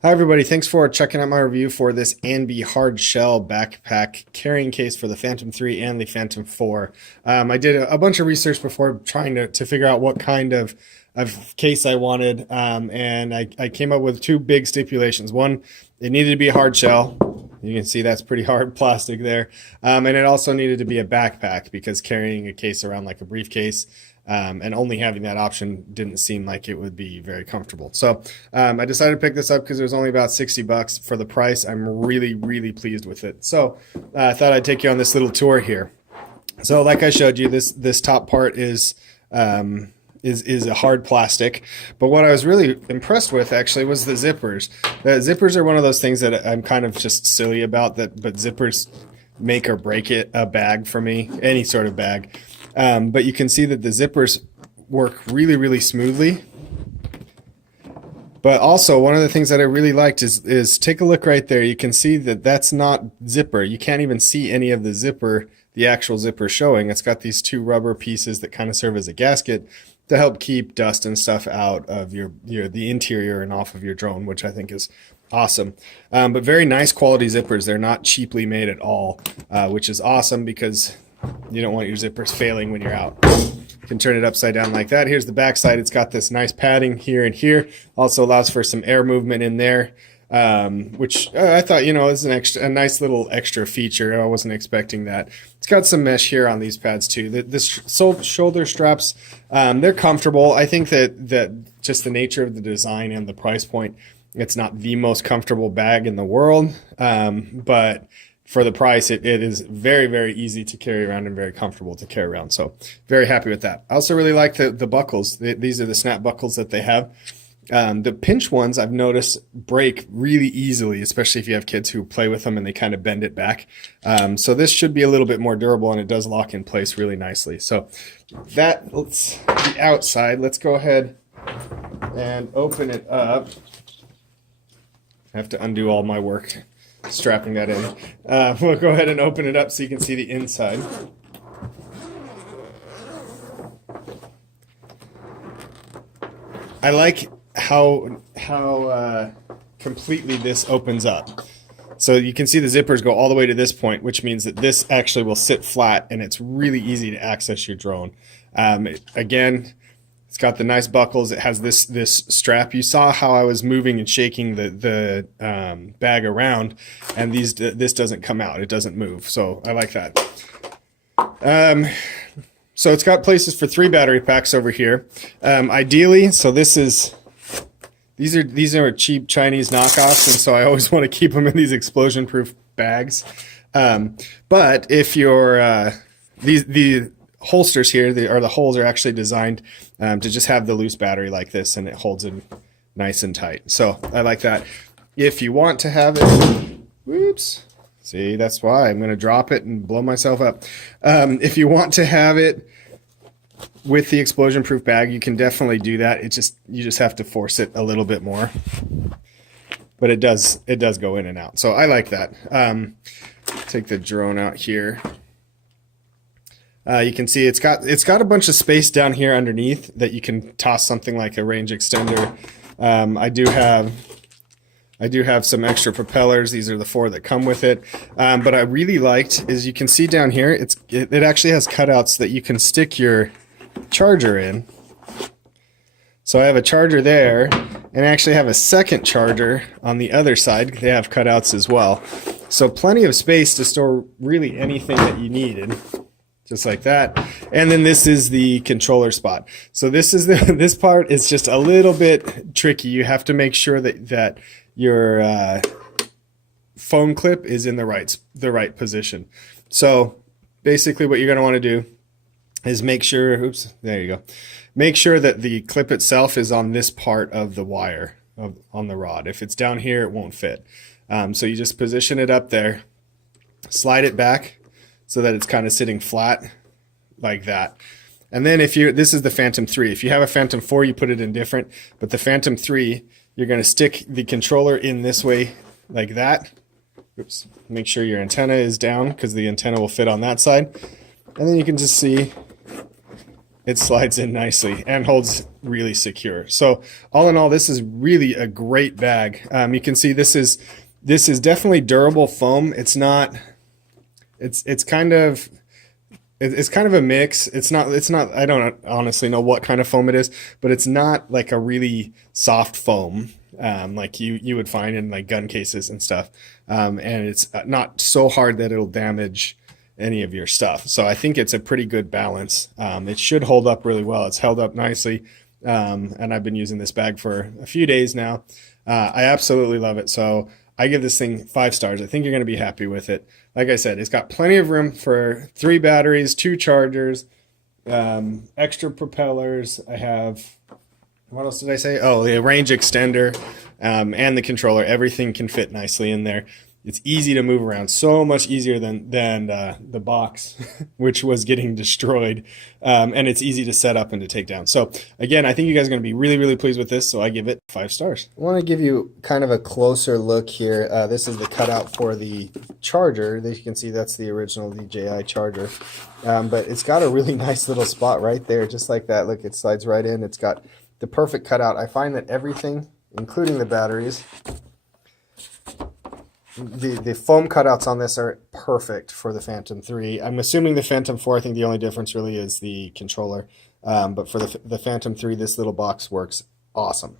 Hi everybody, thanks for checking out my review for this Anbee hard shell backpack carrying case for the Phantom 3 and the Phantom 4. I did a bunch of research before trying to figure out what kind of case I wanted, and I came up with two big stipulations. One, it needed to be a hard shell. You can see that's pretty hard plastic there. And it also needed to be a backpack because carrying a case around like a briefcase and only having that option didn't seem like it would be very comfortable. So I decided to pick this up because it was only about 60 bucks for the price. I'm really pleased with it. So I thought I'd take you on this little tour here. So like I showed you, this top part is a hard plastic, but what I was really impressed with actually was the zippers. The zippers are one of those things that I'm kind of just silly about, but zippers make or break it a bag for me, any sort of bag. But you can see that the zippers work really smoothly. But also, one of the things that I really liked is take a look right there. You can see that that's not zipper. You can't even see any of the zipper, the actual zipper showing. It's got these two rubber pieces that kind of serve as a gasket to help keep dust and stuff out of the interior and off of your drone, which I think is awesome. But very nice quality zippers. They're not cheaply made at all, which is awesome because you don't want your zippers failing when you're out. You can turn it upside down like that. Here's the back side. It's got this nice padding here and here. Also allows for some air movement in there, which I thought, is a nice little extra feature. I wasn't expecting that. It's got some mesh here on these pads too. This shoulder straps, they're comfortable. I think that just the nature of the design and the price point, it's not the most comfortable bag in the world, but for the price, it is very easy to carry around and very comfortable to carry around. So very happy with that. I also really like the buckles. These are the snap buckles that they have. The pinch ones I've noticed break really easily, especially if you have kids who play with them and they kind of bend it back. So this should be a little bit more durable, and it does lock in place really nicely. So that's the outside. Let's go ahead and open it up. I have to undo all my work strapping that in. We'll go ahead and open it up so you can see the inside. I like how completely this opens up. So you can see the zippers go all the way to this point, which means that this actually will sit flat and it's really easy to access your drone. Again, it's got the nice buckles. It has this strap. You saw how I was moving and shaking the bag around, and this doesn't come out. It doesn't move. So I like that. So it's got places for 3 battery packs over here. Ideally, so these are cheap Chinese knockoffs, and so I always want to keep them in these explosion-proof bags. But if you're the holsters here, the holes are actually designed to just have the loose battery like this, and it holds it nice and tight. So I like that. If you want to have it, whoops, see, that's why I'm going to drop it and blow myself up. If you want to have it with the explosion proof bag, you can definitely do that. You just have to force it a little bit more, but it does go in and out. So I like that. Take the drone out here. You can see it's got a bunch of space down here underneath that you can toss something like a range extender. I do have some extra propellers. These are the 4 that come with it. But I really liked is you can see down here it actually has cutouts that you can stick your charger in. So I have a charger there, and I actually have a second charger on the other side. They have cutouts as well. So plenty of space to store really anything that you needed. Just like that. And then this is the controller spot. So this part is just a little bit tricky. You have to make sure that your phone clip is in the right position. So basically what you're going to want to do is make sure, oops, there you go. Make sure that the clip itself is on this part of the wire on the rod. If it's down here, it won't fit. So you just position it up there, slide it back so that it's kind of sitting flat like that. And then this is the Phantom 3. If you have a Phantom 4, you put it in different, but the Phantom 3, you're going to stick the controller in this way like that. Oops. Make sure your antenna is down because the antenna will fit on that side. And then you can just see it slides in nicely and holds really secure. So all in all, this is really a great bag. You can see this is definitely durable foam. It's not. It's kind of. It's kind of a mix. It's not, I don't honestly know what kind of foam it is, but it's not like a really soft foam, like you would find in like gun cases and stuff. And it's not so hard that it'll damage any of your stuff. So I think it's a pretty good balance. It should hold up really well. It's held up nicely. And I've been using this bag for a few days now. I absolutely love it. So I give this thing 5 stars. I think you're going to be happy with it. Like I said, it's got plenty of room for 3 batteries, 2 chargers, extra propellers. I have, what else did I say? Oh, the range extender and the controller. Everything can fit nicely in there. It's easy to move around, so much easier than the box, which was getting destroyed. And it's easy to set up and to take down. So again, I think you guys are going to be really, really pleased with this. So I give it 5 stars. I want to give you kind of a closer look here. This is the cutout for the charger. As you can see, that's the original DJI charger. But it's got a really nice little spot right there, just like that. Look, it slides right in. It's got the perfect cutout. I find that everything, including the batteries, the foam cutouts on this are perfect for the Phantom 3. I'm assuming the Phantom 4, I think the only difference really is the controller. But for the Phantom 3, this little box works awesome.